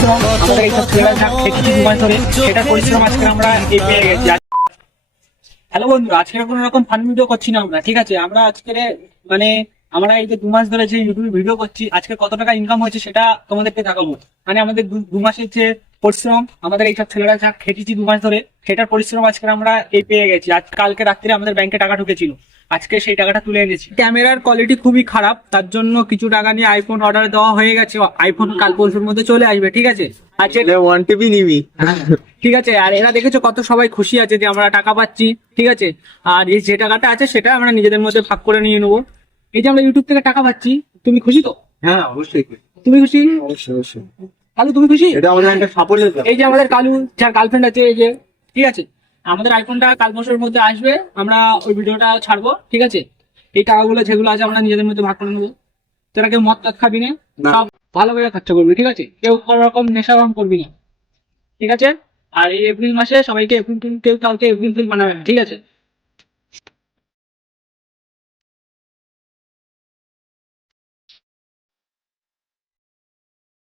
পরিশ্রম আমাদের এইসব ছেলেরা যা খেটেছি 2 মাস ধরে, সেটার পরিশ্রম আজকে আমরা এই পেয়ে গেছি। হ্যালো বন্ধু, আজকে কোনো রকম ফান ভিডিও করছি না আমরা, ঠিক আছে? আমরা আজকে মানে আমরা এই যে 2 মাস ধরে যে ইউটিউবে ভিডিও করছি, আজকে কত টাকা ইনকাম হয়েছে সেটা তোমাদেরকে দেখাবো। মানে আমাদের 2 মাসের যে পরিশ্রম, আমাদের এইসব ছেলেরা যা খেটেছি 2 মাস ধরে, সেটার পরিশ্রম আজকে আমরা এই পেয়ে গেছি। আজ কালকে রাত্রে আমাদের ব্যাংকে টাকা ঢুকেছিল, আজকে সেই টাকাটা তুলে এনেছি। ক্যামেরার কোয়ালিটি খুবই খারাপ, তার জন্য কিছু টাকা নিয়ে আইফোন অর্ডার দেওয়া হয়ে গেছে। আইফোন কাল পরশুর মধ্যে চলে আসবে, ঠিক আছে? আজকে 1 TB নিবি। ঠিক আছে। আর এরা দেখেছো কত সবাই খুশি আছে যে আমরা টাকা পাচ্ছি, ঠিক আছে? আর এই যে টাকাটা আছে সেটা আমরা নিজেদের মধ্যে ভাগ করে নিয়ে নেবো। এই যে আমরা ইউটিউব থেকে টাকা পাচ্ছি, তুমি খুশি তো? হ্যাঁ, অবশ্যই তুমি খুশি? অবশ্যই অবশ্যই। কালু তুমি খুশি? এটা আমাদের একটা সাফল্য। এই যে আমাদের কালু যার গার্লফ্রেন্ড আছে, এই যে, ঠিক আছে, আমাদের আইফোনটা কাল বছরের মধ্যে আসবে, আমরা ওই ভিডিওটা ছাড়বো, ঠিক আছে? এই টাকাগুলো যেগুলো আছে আমরা নিজেদের মধ্যে ভাগ করে নেবো। তোরা কেউ মদ টাদ খাবি না, না। সব ভালোভাবে খরচা করবি, ঠিক আছে? কেউ কোনো রকম নেশা ভাঙ করবি না, ঠিক আছে? আর এই এপ্রিল মাসে সবাইকে এপ্রিল ফুল, কেউ কাউকে এপ্রিল ফুল বানাবে না, ঠিক আছে?